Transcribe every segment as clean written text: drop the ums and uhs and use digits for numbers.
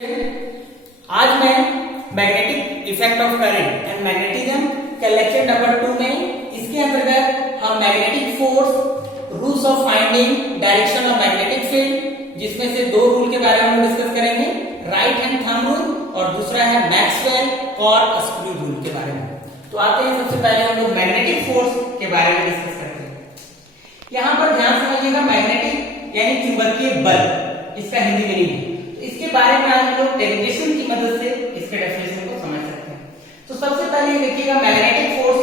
आज मैं magnetic effect of current and magnetism के लेक्चर नंबर 2 में इसके अंतर्गत हम magnetic force, rules of finding direction of magnetic field, जिसमें से दो रूल के बारे में हम डिस्कस करेंगे, राइट हैंड थंब रूल और दूसरा है मैक्सवेल और स्क्रू रूल के बारे में। तो आते हैं सबसे पहले हम लोग मैग्नेटिक फोर्स के बारे में डिस्कस करते हैं। यहाँ पर ध्यान समझिएगा, मैग्नेटिक यानी चुंबकीय बल, इसका हिंदी मीनिंग है। इसके बारे में आज हम लोग डेरिवेशन की मदद से इसके डेफिनेशन को समझ सकते हैं। तो सबसे पहले देखिएगा, मैग्नेटिक फोर्स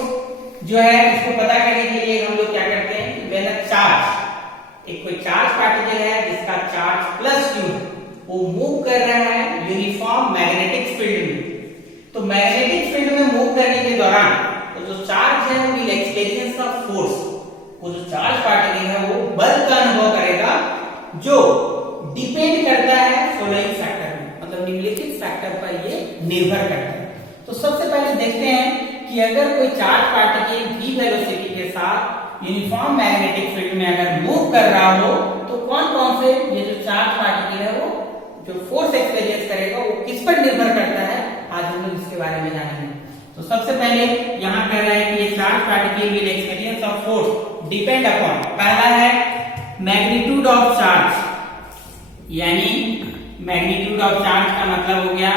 जो है इसको पता करने के लिए हम लोग क्या करते हैं, व्हेन अ चार्ज, एक कोई चार्ज पार्टिकल है जिसका चार्ज प्लस q है, वो मूव कर रहा है यूनिफॉर्म मैग्नेटिक फील्ड में। तो मैग्नेटिक फील्ड में मूव करने के दौरान तो जो चार्ज है विल एक्सपीरियंस द फोर्स, वो जो चार्ज पार्टिकल है वो बल का अनुभव करेगा जो डिपेंड करता है फॉलोइंग फैक्टर में, मतलब निम्नलिखित फैक्टर पर ये निर्भर करता है। तो सबसे पहले देखते हैं कि अगर कोई चार्ज पार्टिकल v वेलोसिटी के साथ यूनिफॉर्म मैग्नेटिक फील्ड में अगर मूव कर रहा हो तो कौन कौन से ये जो चार्ज पार्टिकल है वो जो फोर्स एक्सपीरियंस करेगा वो किस पर निर्भर करता है, आज हम लोग इसके बारे में जानेंगे। तो सबसे पहले यहाँ कह रहा है कि ये charge particle will experience of force depend upon, पहला है मैग्नीट्यूड ऑफ चार्ज, यानी मैग्नीट्यूड ऑफ चार्ज का मतलब हो गया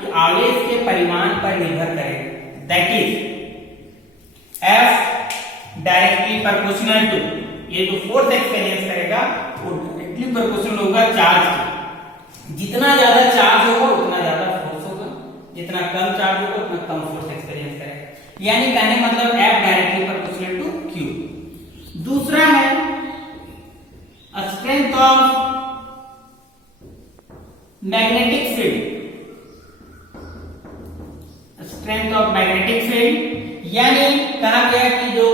कि आवेश के परिमाण पर निर्भर करेगा, that is F directly proportional to, ये जो फोर्स एक्सपीरियंस करेगा वो डायरेक्टली प्रोपोर्शनल होगा चार्ज के। जितना ज्यादा चार्ज होगा उतना ज्यादा फोर्स होगा, जितना कम चार्ज होगा उतना कम फोर्स एक्सपीरियंस करेगा, यानी कहने मतलब F directly proportional to Q। दूसरा है strength of magnetic field, strength of magnetic field, यानी कहा गया कि जो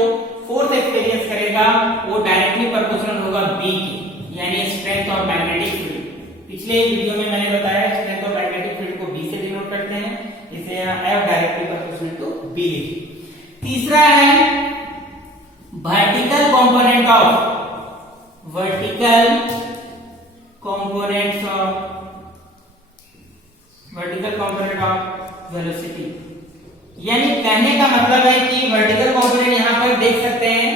फोर्स एक्सपीरियंस करेगा वो डायरेक्टली प्रोपोर्शनल होगा B के, यानी स्ट्रेंथ ऑफ मैग्नेटिक फील्ड। पिछले वीडियो में मैंने बताया स्ट्रेंथ ऑफ मैग्नेटिक फील्ड को B से डिनोट करते हैं, इसे यहाँ F directly proportional to B लिखिए। तीसरा है vertical component of, vertical components of, vertical component of velocity, यानी कहने का मतलब है कि वर्टिकल कंपोनेंट यहाँ पर देख सकते हैं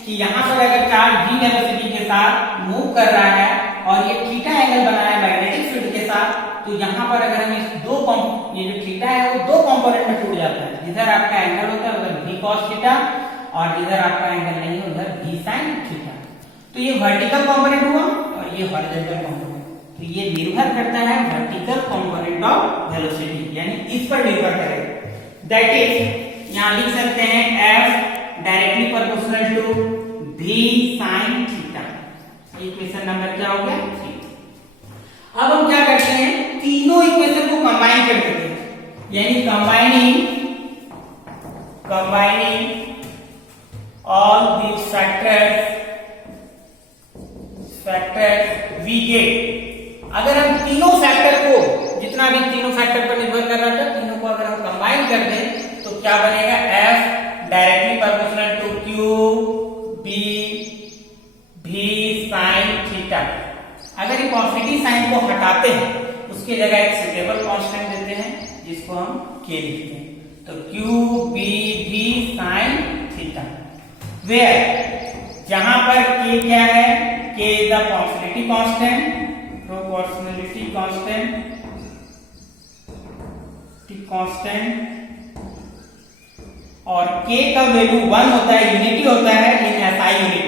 कि यहाँ पर अगर चार्ज v वेलोसिटी के साथ मूव कर रहा है और ये थीटा एंगल बना है मैग्नेटिक फील्ड के साथ, तो यहाँ पर अगर हम इस दो ये जो थीटा है वो दो कंपोनेंट में टूट जाता है, जिधर आपका एंगल होता है उधर v cos थीटा और जिधर आपका एंगल नहीं है उधर v sin थीटा। तो ये वर्टिकल कंपोनेंट हुआ और ये हॉरिजॉन्टल कंपोनेंट, तो ये निर्भर करता है वर्टिकल कंपोनेंट ऑफ वेलोसिटी, यानी इस पर निर्भर करेगा, दैट इज यहां लिख सकते हैं F directly proportional to V sin theta. Equation number क्या हो गया 3। अब हम क्या करते हैं, तीनों इक्वेशन को कंबाइन कर देते हैं, यानी combining all these factors we get. अगर हम तीनों फैक्टर को, जितना भी तीनों फैक्टर पर निर्भर कर रहा था, तीनों को अगर हम कंबाइन कर दें तो क्या बनेगा, F directly proportional to Q B V sin theta. अगर ये पॉजिटिव साइन को हटाते हैं उसकी जगह एक सुटेबल कांस्टेंट देते हैं जिसको हम K लिखते हैं, तो Q B V sin theta, where जहां पर K क्या है, K is the proportionality constant और K का वैल्यू 1 होता है, यूनिटी होता है इन SI यूनिट,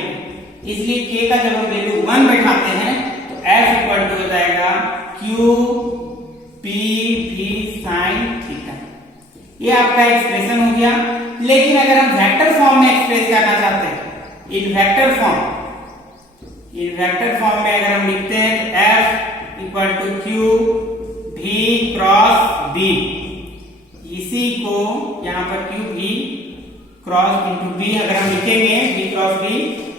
इसलिए K का जब हम वैल्यू 1 बैठाते हैं तो F इक्वल टू हो जाएगा Q P V sin theta. ये आपका एक्सप्रेशन हो गया। लेकिन अगर हम वेक्टर फॉर्म में एक्सप्रेस करना चाहते हैं, इन वेक्टर फॉर्म में अगर हम लिखते हैं तो F equal to Q V cross B, इसी को यहाँ पर Q V cross into B अगर हम लिखेंगे V क्रॉस B,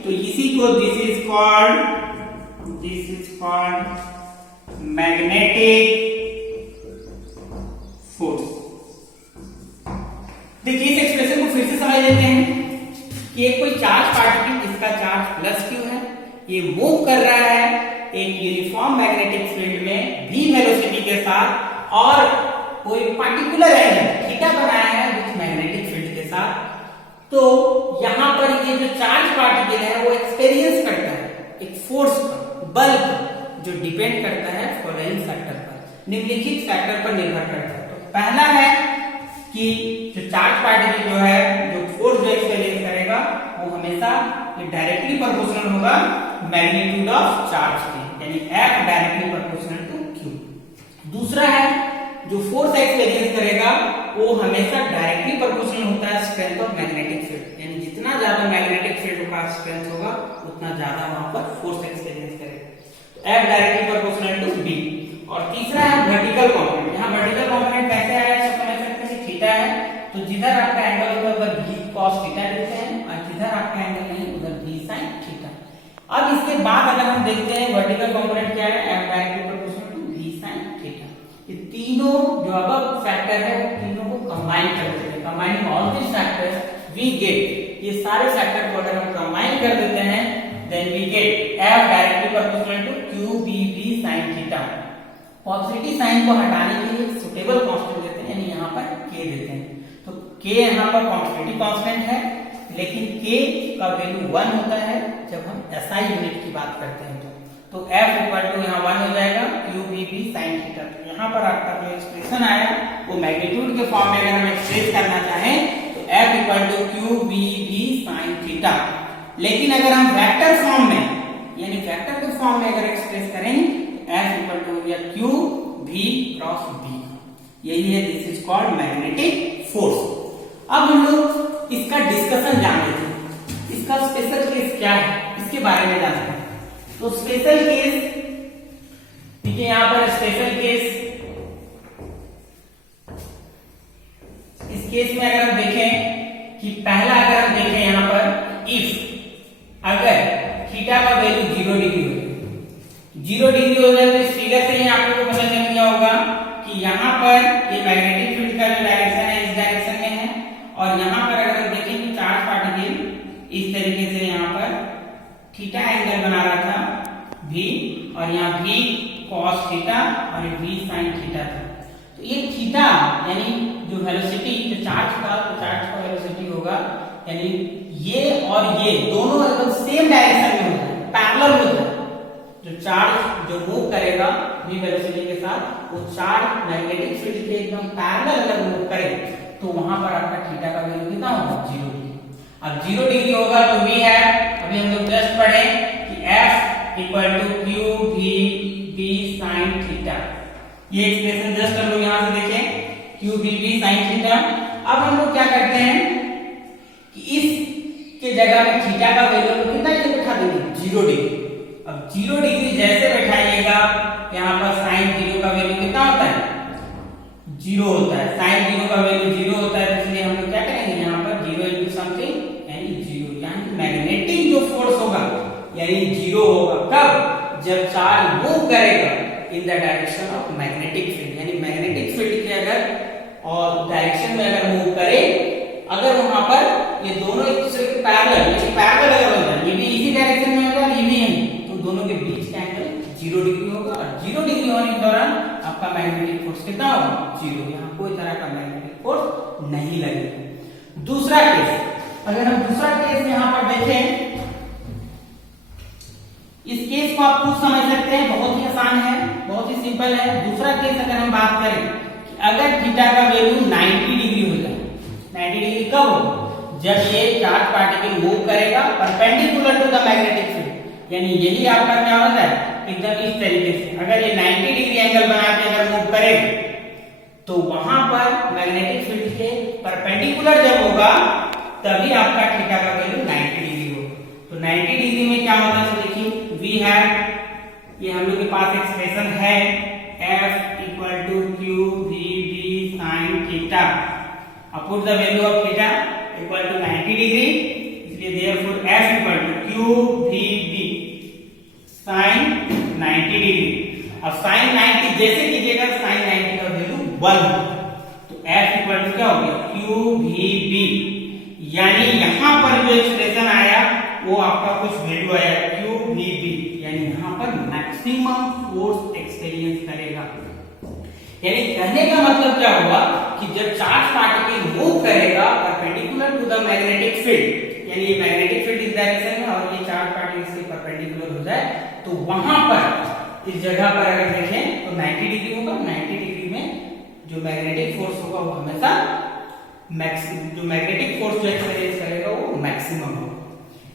तो इसी को this is called magnetic force. देखिए इस एक्सप्रेशन को फिर से समझ लेते हैं कि एक कोई चार्ज पार्टिकल जिसका चार्ज प्लस q है, ये मूव कर रहा है एक यूनिफॉर्म मैग्नेटिक फील्ड में v वेलोसिटी के साथ और कोई पर्टिकुलर एंगल थीटा बनाया है विथ मैग्नेटिक फील्ड के साथ, तो यहां पर ये जो चार्ज पार्टिकल है वो एक्सपीरियंस करता है एक फोर्स का, बल का, जो डिपेंड करता है फॉलोइंग फैक्टर पर, निम्नलिखित फैक्टर पर निर्भर करता है। तो पहला है कि जो चार्ज पार्टिकल जो है, जो फोर्स जो एक्सपीरियंस करेगा वो हमेशा डायरेक्टली प्रोपोर्शनल होगा मैग्नीट्यूड ऑफ चार्ज के, यानी F directly proportional to Q। दूसरा है जो फोर्स एक्सपीरियंस करेगा वो हमेशा डायरेक्टली प्रोपोर्शनल होता है स्ट्रेंथ ऑफ मैग्नेटिक फील्ड, यानी जितना ज्यादा मैग्नेटिक फील्ड का स्ट्रेंथ होगा उतना ज्यादा वहां पर फोर्स एक्सपीरियंस करेगा। तो F directly proportional to B। और तीसरा है वर्टिकल कंपोनेंट। यहाँ वर्टिकल कंपोनेंट कैसे आया है समझ सकते हैं, थीटा है तो जिधर आपका एंगल होगा उधर v cos थीटा लिखते हैं, और जिधर आपका एंगल नहीं उधर v sin थीटा। अब इसके बाद अगर हम देखते हैं वर्टिकल कंपोनेंट क्या है, F directly proportional to v sin theta. ये तीनों जो अब फैक्टर है तीनों को कंबाइन कर देते हैं, combining all this factors we get, ये सारे फैक्टर को अगर हम कंबाइन कर देते हैं then we get F directly proportional to QBV sin theta. Positive sign को हटाने के लिए सुटेबल कांस्टेंट देते हैं, यानी यहाँ पर k देते हैं। तो k यहाँ पर कॉन्स्टेंट कांस्टेंट है, लेकिन k का वैल्यू 1 होता है जब हम SI यूनिट की बात करते हैं। तो F इक्वल टू यहाँ 1 हो जाएगा QBV sin थीटा। यहाँ पर आपका जो एक्सप्रेशन आया वो मैग्नीट्यूड के फॉर्म में अगर हम एक्सप्रेस करना चाहें तो F equal to QBV sin theta. लेकिन अगर हम वेक्टर फॉर्म में, यानी वेक्टर के फॉर्म में अगर एक्सप्रेस करें F इक्वल टू या Q V क्रॉस B, यही है, this is called magnetic force. अब हम लोग इसका डिस्कशन जान लेते हैं, इसका स्पेशल केस क्या है इसके बारे में जानते हैं। तो स्पेशल केस देखिए, यहाँ पर स्पेशल केस, इस केस में अगर हम देखें कि पहला अगर हम देखें यहाँ पर इफ अगर थीटा का वैल्यू 0 डिग्री हो, 0 डिग्री हो जाए तो इस फिगर से ही आप लोगों को पता चल गया होगा कि यहाँ पर ये मैग्नेटिक फील्ड का जो डायरेक्शन है इस डायरेक्शन में है, और यहाँ पर अगर हम देखें कि चार्ज पार्टिकल इस तरीके से यहाँ पर थीटा एंगल बना रहा था V, और यहाँ V cos थीटा और V sin थीटा था। तो ये थीटा यानी जो वेलोसिटी, जो चार्ज का वेलोसिटी होगा, यानी ये और ये दोनों एकदम सेम डायरेक्शन में होता है, पैरेलल होता है। जो चार्ज जो मूव करेगा v वेलोसिटी के साथ, वो चार्ज मैग्नेटिक फील्ड के एकदम पैरेलल अगर मूव करे तो वहां पर आपका थीटा का वैल्यू कितना होगा, 0 डिग्री। अब 0 डिग्री होगा तो v है, अभी हम लोग जस्ट पढ़े कि F equal to QBV sin theta. ये एक्सप्रेशन जस्ट हम लोग यहां से देखें QBV sin थीटा। अब हम लोग क्या करते हैं कि इस के जगह में थीटा का वैल्यू को कितना डिग्री बैठा देंगे, 0 डिग्री। अब 0 डिग्री जैसे बैठाइएगा यहाँ पर साइन 0 का वैल्यू कितना होता है, 0 होता है। साइन 0 का वैल्यू 0 होता है, इसलिए हम लोग क्या करेंगे यहाँ पर 0 इंटू समथिंग यानी 0, यानी मैग्नेटिक जो फोर्स होगा यानी 0 होगा। कब, जब चार्ज मूव करेगा इन the direction of magnetic field, यानी मैग्नेटिक फील्ड के अगर और डायरेक्शन में अगर मूव करे, अगर वहां पर ये दोनों एक दूसरे के पैरेलल अगर हो जाए, ये भी इसी डायरेक्शन में होगा ये भी यही, तो दोनों के बीच का एंगल 0 डिग्री होगा, और 0 डिग्री होने के दौरान आपका मैग्नेटिक फोर्स कितना होगा, 0। यहाँ कोई तरह का मैग्नेटिक फोर्स नहीं लगेगा। दूसरा केस, अगर हम दूसरा केस यहाँ पर देखें, इस केस को आप खुद समझ सकते हैं, बहुत ही आसान है, बहुत ही सिंपल है। दूसरा केस अगर हम बात करें कि अगर थीटा का वैल्यू 90 डिग्री हो जाए, 90 डिग्री कब हो, जब ये चार्ज पार्टिकल मूव करेगा perpendicular to the magnetic field, यानी यही आपका क्या होता है एकदम इस तरीके से। अगर ये 90 डिग्री एंगल बना के अगर मूव करे तो वहां पर मैग्नेटिक फील्ड के परपेंडिकुलर जब होगा तभी आपका थीटा का वैल्यू 90 डिग्री होगा। तो 90 डिग्री में क्या होता है, देखिए वी है, ये हम लोग के पास एक्सप्रेशन है F equal to QBV sin theta. अब put the value of theta equal to 90 degree, इसलिए therefore F equal to QBV sin 90 degree. अब sin 90 जैसे कीजिएगा sin 90 का वैल्यू 1, तो F इक्वल टू क्या हो गया QBV, यानी यहां पर जो एक्सप्रेशन आया वो आपका कुछ वैल्यू आया QBV, यानी यहां पर मैक्सिमम फोर्स एक्सपीरियंस करेगा। यानी कहने का मतलब क्या हुआ कि जब चार्ज पार्टिकल मूव करेगा perpendicular to the magnetic field, यानी ये मैग्नेटिक फील्ड इस डायरेक्शन में और ये चार्ज पार्टिकल इसके परपेंडिकुलर हो जाए, तो वहां पर इस जगह पर अगर देखें तो 90 डिग्री होगा। 90 डिग्री में जो मैग्नेटिक फोर्स होगा वो हमेशा जो मैग्नेटिक फोर्स जो एक्सपीरियंस करेगा वो मैक्सिमम होगा।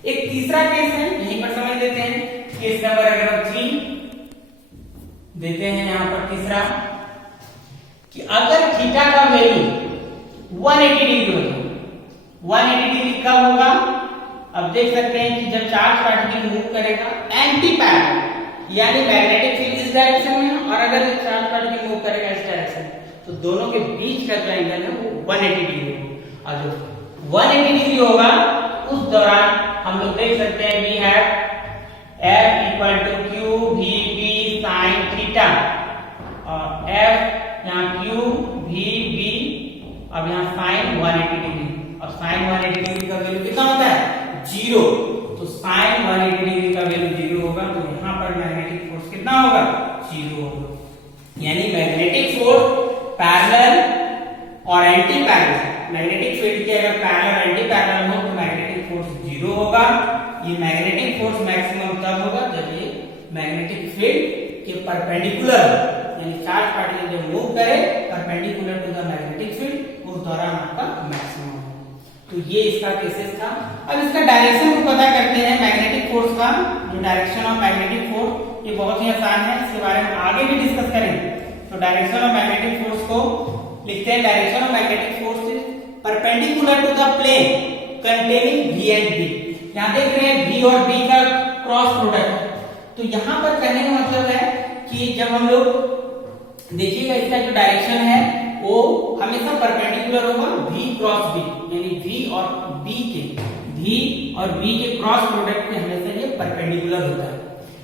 एक तीसरा केस है, यहीं पर समझ लेते हैं। केस नंबर अगर 3 देते हैं यहां पर तीसरा, कि अगर थीटा का वैल्यू 180 डिग्री हो, 180 डिग्री कब होगा? अब देख सकते हैं कि जब चार्ज पार्टिकल मूव करेगा एंटी पैरेलल, यानी मैग्नेटिक फील्ड इस डायरेक्शन में है और अगर चार्ज पार्टिकल मूव करेगा इस डायरेक्शन में, तो दोनों के बीच का जो एंगल है वो 180 डिग्री होगा। और जो 180 डिग्री होगा उस दौरान हम लोग देख सकते हैं we have F equal to Q V B sine theta, और F यहाँ क्यू वी बी, अब यहाँ साइन 180 डिग्री, और साइन 180 डिग्री का वैल्यू कितना होता है? 0। तो साइन 180 डिग्री का वैल्यू 0 होगा, तो यहाँ पर मैग्नेटिक फोर्स कितना होगा? 0 होगा। यानी मैग्नेटिक फोर्स पैरेलल और एंटी पैरेलल, मैग्नेटिक फील्ड के अगर पैरेलल और एंटी पैरेलल हो तो मैग्नेटिक फोर्स 0 होगा। ये मैग्नेटिक फोर्स मैक्सिमम तब होगा जब ये मैग्नेटिक फील्ड के परपेंडिकुलर, यानी चार्ज पार्टिकल जब मूव करे perpendicular to the magnetic field, उस दौरान आपका मैक्सिमम होगा। तो ये इसका केसेस था। अब इसका डायरेक्शन को पता करते हैं मैग्नेटिक फोर्स का। जो डायरेक्शन ऑफ मैग्नेटिक फोर्स ये बहुत ही आसान है, इसके बारे में आगे भी डिस्कस करेंगे। तो डायरेक्शन ऑफ मैग्नेटिक फोर्स को लिखते हैं, direction of magnetic force is perpendicular to the plane containing V and B। यहाँ देख रहे हैं V और B का क्रॉस प्रोडक्ट, तो यहाँ पर कहने का मतलब है कि जब हम लोग देखिएगा इसका जो डायरेक्शन है वो हमेशा परपेंडिकुलर होगा V क्रॉस B, यानी V और B के क्रॉस प्रोडक्ट में हमेशा ये परपेंडिकुलर होता है।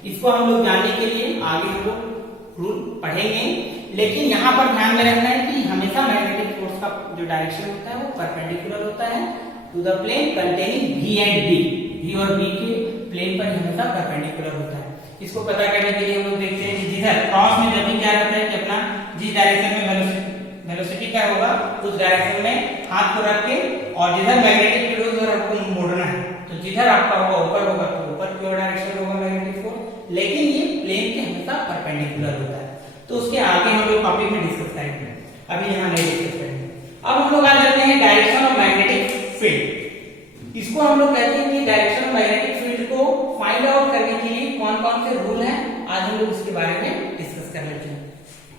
इसको हम लोग जानने के लिए आगे हम लोग रूल पढ़ेंगे, लेकिन यहाँ पर ध्यान में रखना है कि हमेशा मैग्नेटिक फोर्स का जो डायरेक्शन होता है वो परपेंडिकुलर होता है to the plane containing V and B। V और B के प्लेन पर हमेशा परपेंडिकुलर होता है। इसको पता करने के लिए हम लोग देखते हैं कि जिधर क्रॉस में जब भी क्या रहता है कि अपना जिस डायरेक्शन में वेलोसिटी क्या होगा उस डायरेक्शन में हाथ को रख के, और जिधर मैग्नेटिक फील्ड उधर आपको मोड़ना है, तो जिधर आपका होगा ऊपर होगा तो ऊपर की ओर डायरेक्शन होगा मैग्नेटिक फोर्स, लेकिन ये प्लेन के हमेशा परपेंडिकुलर होता है। तो उसके आगे हम लोग टॉपिक में डिस्कस करेंगे, अभी यहाँ नहीं डिस्कस करेंगे। अब हम लोग आ जाते हैं डायरेक्शन ऑफ मैग्नेटिक फील्ड। इसको हम लोग कहते हैं कि डायरेक्शन ऑफ मैग्नेटिक फील्ड को फाइंड आउट करने के लिए कौन कौन से रूल हैं, आज हम लोग इसके बारे में डिस्कस कर लेते हैं।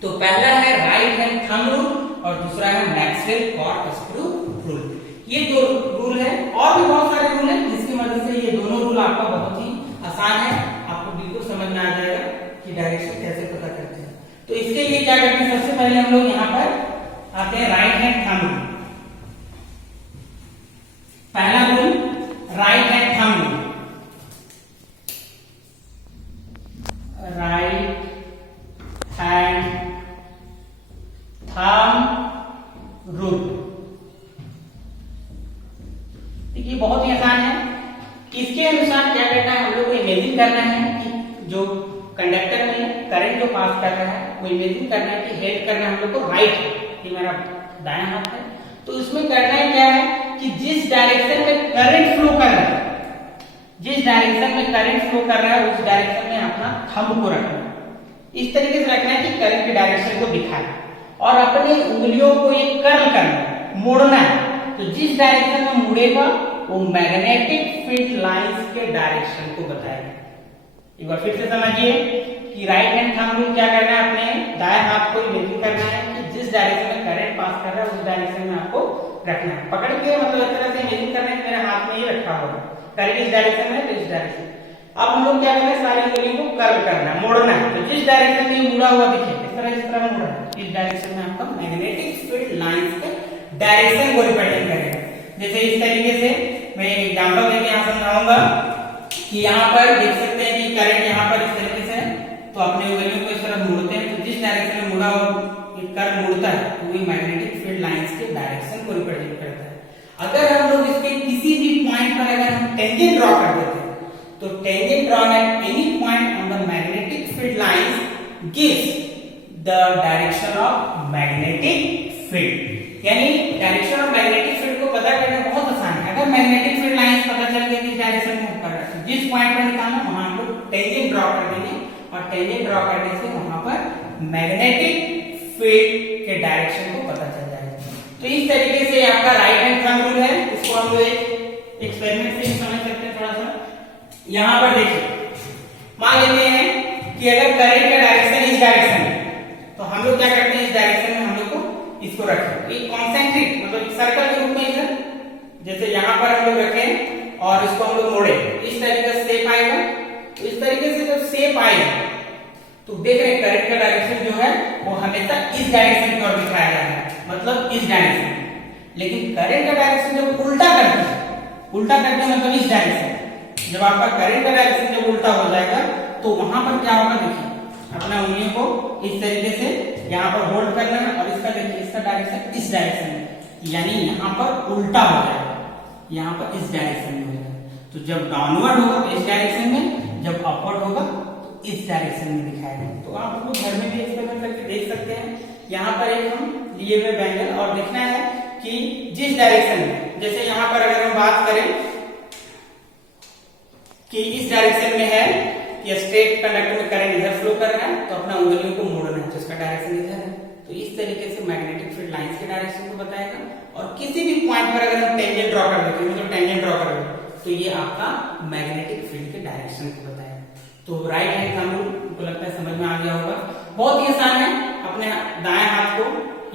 तो पहला है राइट हैंड थंब रूल और दूसरा है मैक्सवेल कॉर्कस्क्रू रूल। ये दो रूल है, और भी बहुत सारे रूल हैं जिसकी मदद से ये दोनों रूल आपका बहुत ही आसान है, आपको बिल्कुल समझ में आ जाएगा कि डायरेक्शन कैसे पता करते हैं। तो इसके लिए क्या करते हैं, सबसे पहले हम लोग यहाँ पर आते हैं राइट हैंड थंब रूल। पहला rule right hand thumb rule. Right hand thumb rule, देखिए बहुत ही आसान है। इसके अनुसार क्या करना है, हम लोग को इमेजिन करना है कि जो कंडक्टर में करंट जो पास कर रहा है वो इमेजिन करना है कि हेड करना है हम लोग को राइट है, ये मेरा दायां हाथ है। तो इसमें करना है क्या है कि जिस डायरेक्शन में करंट फ्लो कर रहा है, जिस डायरेक्शन में करंट फ्लो कर रहा है उस डायरेक्शन में अपना थंब को रखना है। इस तरीके से रखना है कि करंट की डायरेक्शन को दिखाए और अपनी उंगलियों को ये कर्ल करना है, मोड़ना है। तो जिस डायरेक्शन में मुड़ेगा वो मैग्नेटिक फील्ड लाइंस के डायरेक्शन को बताएगा। एक बार फिर से समझिए कि राइट हैंड थंब रूल क्या करना है, अपने दाएं हाथ को इमेजिन करना है कि जिस डायरेक्शन में करंट पास कर रहा है उस डायरेक्शन में आपको रखना है। पकड़ के मतलब इस तरह से इमेजिन करना है कि मेरे हाथ में ये रखा होगा, करंट इस डायरेक्शन में तो इस डायरेक्शन। अब हम लोग क्या करना है, सारी उंगली को कर्ल करना है, मोड़ना है। तो जिस डायरेक्शन में मुड़ा हुआ दिखे इस तरह मुड़ा है, इस डायरेक्शन में आपका मैग्नेटिक फील्ड लाइंस के डायरेक्शन को रिप्रेजेंट करेगा। जैसे इस तरीके से मैं एक एग्जांपल देके यहाँ समझाऊंगा कि यहाँ पर देख सकते हैं कि करंट यहाँ पर इस तरीके से है, तो अपने उंगलियों को इस तरह मोड़ते हैं। तो जिस डायरेक्शन में मुड़ा हुआ कर्व मुड़ता है तो वो मैग्नेटिक फील्ड लाइंस के डायरेक्शन को रिप्रेजेंट करता है। अगर हम लोग इसके किसी भी पॉइंट पर अगर हम टेंजेंट ड्रॉ कर देते हैं तो tangent drawn at any point on the magnetic field lines gives the direction of magnetic field. यानी डायरेक्शन ऑफ मैग्नेटिक फील्ड को पता करना बहुत आसान है। अगर मैग्नेटिक फील्ड लाइंस पता चल गई किस डायरेक्शन में मूव कर रहा है, तो जिस पॉइंट पर निकालना वहां हम लोग टेंजेंट ड्रॉ कर देंगे, और टेंजेंट ड्रॉ करने से वहां पर मैग्नेटिक फील्ड के डायरेक्शन को पता चल जाएगा। तो इस तरीके से आपका राइट हैंड थंब रूल है, इसको हम लोग एक एक्सपेरिमेंट से समझ सकते हैं थोड़ा सा। यहां पर देखिए, मान लेते हैं कि अगर करंट का डायरेक्शन इस डायरेक्शन में, तो हम लोग क्या करते हैं, इस डायरेक्शन में हम लोग को इसको रखें एक कॉन्सेंट्रिक मतलब सर्कल के रूप में इधर, जैसे यहां पर हम लोग रखें और इसको हम लोग मोड़े, इस तरीके से शेप आएगा। तो इस तरीके से जब शेप आएगा तो देख रहे हैं करंट का डायरेक्शन जो है वो हमेशा इस डायरेक्शन की ओर दिखाया जा रहा है, मतलब इस डायरेक्शन में। लेकिन करंट का डायरेक्शन जब उल्टा करते हैं, उल्टा करते हैं मतलब इस डायरेक्शन, जब आपका करंट का डायरेक्शन जब उल्टा हो जाएगा तो वहां पर क्या होगा, देखिए अपना उंगलियों को इस तरीके से यहाँ पर होल्ड करना है, और इसका देखिए इसका डायरेक्शन इस डायरेक्शन में, यानी यहाँ पर उल्टा हो जाएगा, यहाँ पर इस डायरेक्शन में हो जाएगा। तो जब डाउनवर्ड होगा तो इस डायरेक्शन में, जब अपवर्ड होगा तो इस डायरेक्शन में दिखाएगा। तो आप लोग घर में भी एक्सपेरिमेंट करके देख सकते हैं। यहाँ पर एक हम लिए हुए बैंगल और देखना है कि जिस डायरेक्शन में, जैसे यहाँ पर अगर हम बात करें कि इस डायरेक्शन में है कि स्ट्रेट कंडक्टर में करंट इधर फ्लो कर रहा है, तो अपना उंगलियों को मोड़ना है, तो इसका डायरेक्शन इधर है। तो इस तरीके से मैग्नेटिक फील्ड लाइंस के डायरेक्शन को बताएगा। और किसी भी पॉइंट पर अगर हम टेंजेंट ड्रॉ कर देते हैं, मतलब टेंजेंट ड्रॉ कर देते हैं, तो ये आपका मैग्नेटिक फील्ड के डायरेक्शन को बताएगा। तो राइट हैंड थंब रूल को लगता है समझ में आ गया होगा। बहुत ही आसान है, अपने दाएं हाथ को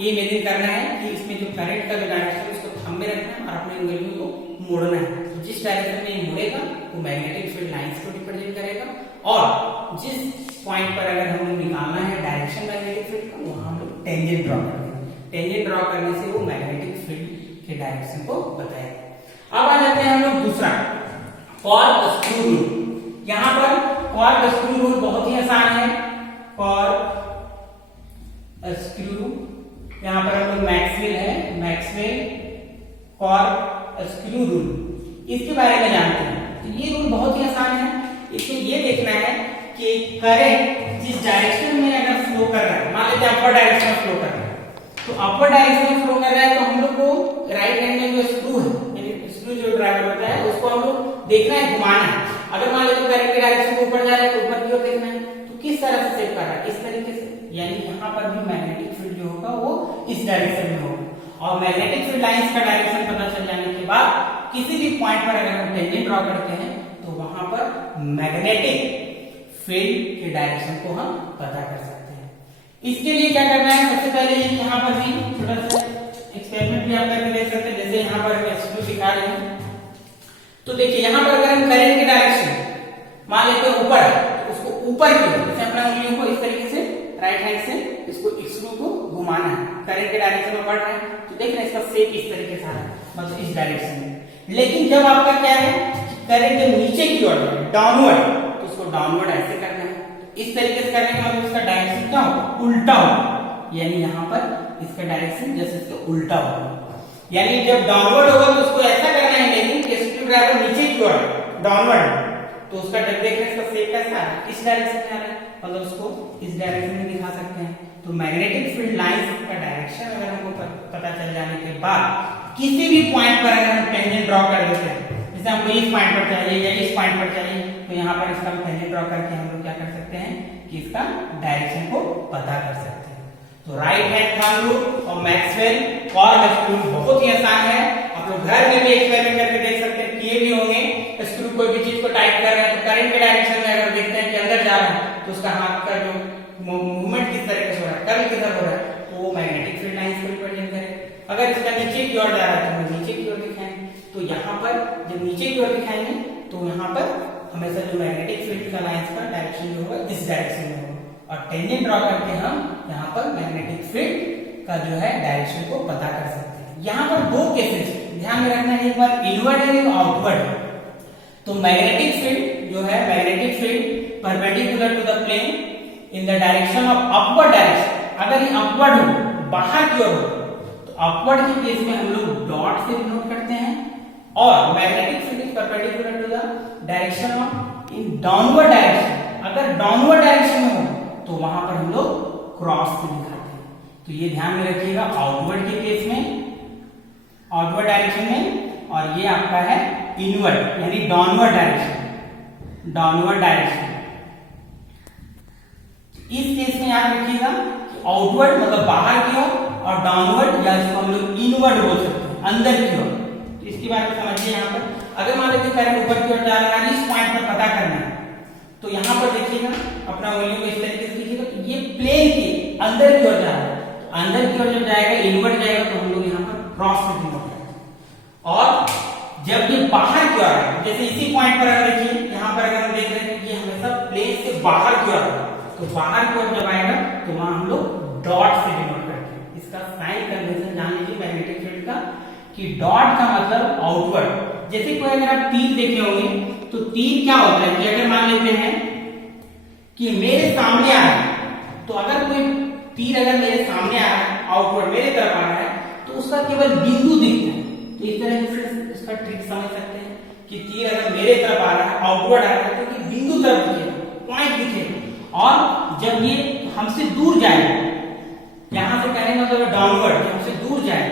ये इमेजिन करना है कि इसमें जो करंट का जो डायरेक्शन है उसको थंब में रखना है और अपने उंगलियों को मोड़ना है। तो जिस डायरेक्शन में ये मुड़ेगा वो मैग्नेटिक फील्ड लाइंस को रिप्रेजेंट करेगा, और जिस पॉइंट पर अगर हमें निकालना है डायरेक्शन मैग्नेटिक फील्ड का, वहां हम लोग टेंजेंट ड्रॉ करेंगे। टेंजेंट ड्रॉ करने से वो मैग्नेटिक फील्ड के डायरेक्शन को बताएगा। अब आ जाते हैं हम लोग दूसरा, कॉर्क स्क्रू रूल। यहाँ पर कॉर्क स्क्रू रूल बहुत ही आसान है। कॉर्क स्क्रू, यहाँ पर हम लोग मैक्सवेल है, मैक्सवेल कॉर्क स्क्रू रूल, इसके बारे में जानते हैं। तो ये रूल बहुत ही आसान है। इसमें ये देखना है कि करंट जिस डायरेक्शन में अगर फ्लो कर रहा है, मान लेते हैं अपर डायरेक्शन में फ्लो कर रहा है, तो अपर डायरेक्शन में फ्लो कर रहा है तो हम लोग को राइट हैंड में जो स्क्रू है, यानी स्क्रू जो ड्राइवर होता है, उसको हम लोग देखना है, घुमाना है। अगर मान लेते करंट के डायरेक्शन में ऊपर जा रहा है तो ऊपर की ओर देखना है। तो किस तरह से शेप कर रहा है, इस तरीके से, यानी यहाँ पर भी मैग्नेटिक फील्ड जो होगा वो इस डायरेक्शन में होगा। और मैग्नेटिक फील्ड लाइंस का डायरेक्शन पता चल जाने के बाद किसी भी पॉइंट पर अगर हम टेंजेंट ड्रॉ करते हैं तो वहां पर मैग्नेटिक फील्ड के डायरेक्शन को हम पता कर सकते हैं। इसके लिए क्या करना है, सबसे पहले यहाँ पर भी छोटा सा एक्सपेरिमेंट भी आप करके देख सकते हैं। जैसे यहाँ पर स्क्रू दिखा रहे हैं, तो देखिए यहाँ पर अगर हम करंट की डायरेक्शन मान लेते हैं ऊपर है, तो उसको ऊपर की ओर, जैसे अपना उंगलियों को इस तरीके से राइट हैंड से इसको स्क्रू को घुमाना है, करंट के डायरेक्शन में बढ़ रहा है, तो देख रहे हैं इसका शेप इस तरीके से आ रहा है, मतलब इस डायरेक्शन में। लेकिन जब आपका क्या है, करंट जब नीचे की ओर डाउनवर्ड, तो उसको डाउनवर्ड ऐसे करना है। इस तरीके से करने के बाद इसका डायरेक्शन क्या होगा, उल्टा होगा, यानी यहाँ पर इसका डायरेक्शन जैसे इसका उल्टा होगा। यानी जब डाउनवर्ड होगा तो उसको ऐसा करना है, लेकिन स्क्रू ड्राइवर नीचे की ओर डाउनवर्ड, तो उसका देख रहे हैं इसका शेप कैसा है, इस डायरेक्शन में आ रहा है, मतलब उसको इस डायरेक्शन में दिखा सकते हैं। तो मैग्नेटिक फील्ड लाइंस का डायरेक्शन अगर हमको पता चल जाने के बाद किसी भी पॉइंट पर अगर हम टेंजेंट ड्रॉ कर देते हैं, जैसे हमको इस पॉइंट पर चाहिए या इस पॉइंट पर चाहिए, तो यहाँ पर इसका टेंजेंट ड्रॉ करके हम लोग क्या कर सकते हैं कि इसका डायरेक्शन को पता कर सकते हैं। तो राइट हैंड थंब रूल और मैक्सवेल कॉर्क स्क्रू बहुत ही आसान है। आप लोग घर में भी एक्सपेरिमेंट करके देख सकते हैं, किए भी होंगे। स्क्रू कोई भी चीज को टाइट कर रहे हैं तो करंट के डायरेक्शन में अगर देखते हैं कि अंदर जा रहा है, तो उसका हाथ का जो मूवमेंट किस तरीके से हो रहा है, कर्ल किधर हो रहा है, तो वो मैग्नेटिक फील्ड लाइंस को रिप्रेजेंट करे। अगर इसका नीचे की ओर जा रहा है तो नीचे की ओर दिखाएंगे। तो यहाँ पर जब नीचे की ओर दिखाएंगे तो यहाँ पर हमेशा जो मैग्नेटिक फील्ड का लाइंस का डायरेक्शन जो होगा इस डायरेक्शन में होगा, और टेंजेंट ड्रॉ करके हम यहाँ पर मैग्नेटिक फील्ड का जो है डायरेक्शन को पता कर सकते हैं। यहाँ पर दो केसेस ध्यान में रखना है, एक बार इनवर्ड है और आउटवर्ड है। तो मैग्नेटिक फील्ड जो है, magnetic field perpendicular to the plane in the direction of upward direction, अगर ये अपवर्ड हो, बाहर की ओर हो, तो अपवर्ड के केस में हम लोग डॉट से डिनोट करते हैं, और magnetic field is perpendicular to the direction of in downward direction, अगर डाउनवर्ड डायरेक्शन में हो तो वहां पर हम लोग क्रॉस से दिखाते हैं। तो ये ध्यान में रखिएगा आउटवर्ड के केस में, आउटवर्ड डायरेक्शन में, और ये आपका है इनवर्ड यानी डाउनवर्ड डायरेक्शन, डाउनवर्ड डायरेक्शन। इस केस में याद रखिएगा कि आउटवर्ड मतलब बाहर की ओर और डाउनवर्ड या इसको हम लोग इनवर्ड बोल सकते हैं, अंदर की ओर। तो इसके बारे में समझिए। यहाँ पर अगर मान लीजिए करंट ऊपर की ओर जा रहा है, इस पॉइंट पर पता करना है, तो यहाँ पर देखिएगा अपना वैल्यू को इस तरीके से लीजिएगा। तो ये प्लेन के अंदर की ओर जा रहा है, तो अंदर की ओर जब जाएगा इनवर्ड जाएगा तो हम लोग यहाँ पर क्रॉस से डिनोट करेंगे। और जब ये बाहर की ओर है, जैसे इसी पॉइंट पर अगर देखिए, यहाँ पर अगर हम देख रहे हैं कि ये हमेशा प्लेन से बाहर की ओर है, तो बाहर की ओर जब आएगा तो वहां हम लोग डॉट से डिनोट करते हैं। इसका साइन कन्वेंशन जान लीजिए मैग्नेटिक फील्ड का, कि डॉट का मतलब आउटवर्ड। जैसे कोई अगर आप तीर देखे होंगे तो तीर क्या होता है कि अगर मान लेते हैं कि मेरे सामने आ रहा है, तो अगर कोई तीर अगर मेरे सामने आ रहा है, आउटवर्ड मेरे तरफ आ रहा है, तो उसका केवल बिंदु दिखता है। तो इस तरह से इसका ट्रिक समझ सकते हैं कि तीर अगर मेरे तरफ आ रहा है, आउटवर्ड आ रहा है, तो ये बिंदु तरफ दिखेगा, पॉइंट दिखेगा। और जब ये हमसे दूर जाएगा, यहां से कहने मतलब डाउनवर्ड, हमसे दूर जाए,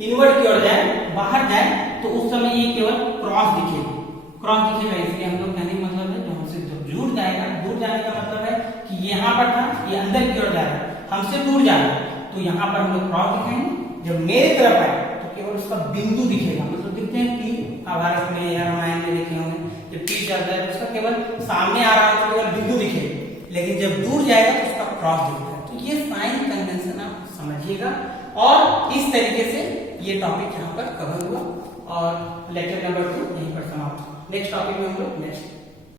इनवर्ड की ओर जाए, बाहर जाए, तो उस समय ये केवल क्रॉस दिखेगा, क्रॉस दिखेगा। इसलिए हम लोग कहने का मतलब है जो हमसे दूर जाएगा, दूर जाने का मतलब है कि यहाँ पर था, ये अंदर की ओर जा रहा है, हमसे दूर जा रहा है, तो यहाँ पर हम लोग क्रॉस दिखाएंगे। जब मेरे तरफ आए तो केवल उसका बिंदु दिखेगा, मतलब दिखते हैं तीर, भारत में या रामायण में देखे होंगे, जब तीर चलता है तो उसका केवल सामने आ रहा है तो केवल बिंदु दिखेगा, लेकिन जब दूर जाएगा तो उसका क्रॉस दिखता है। तो ये साइन कन्वेंशन आप समझिएगा। और इस तरीके से ये टॉपिक यहाँ पर कवर हुआ और लेक्चर नंबर 2 यहीं पर समाप्त। नेक्स्ट टॉपिक में हम लोग नेक्स्ट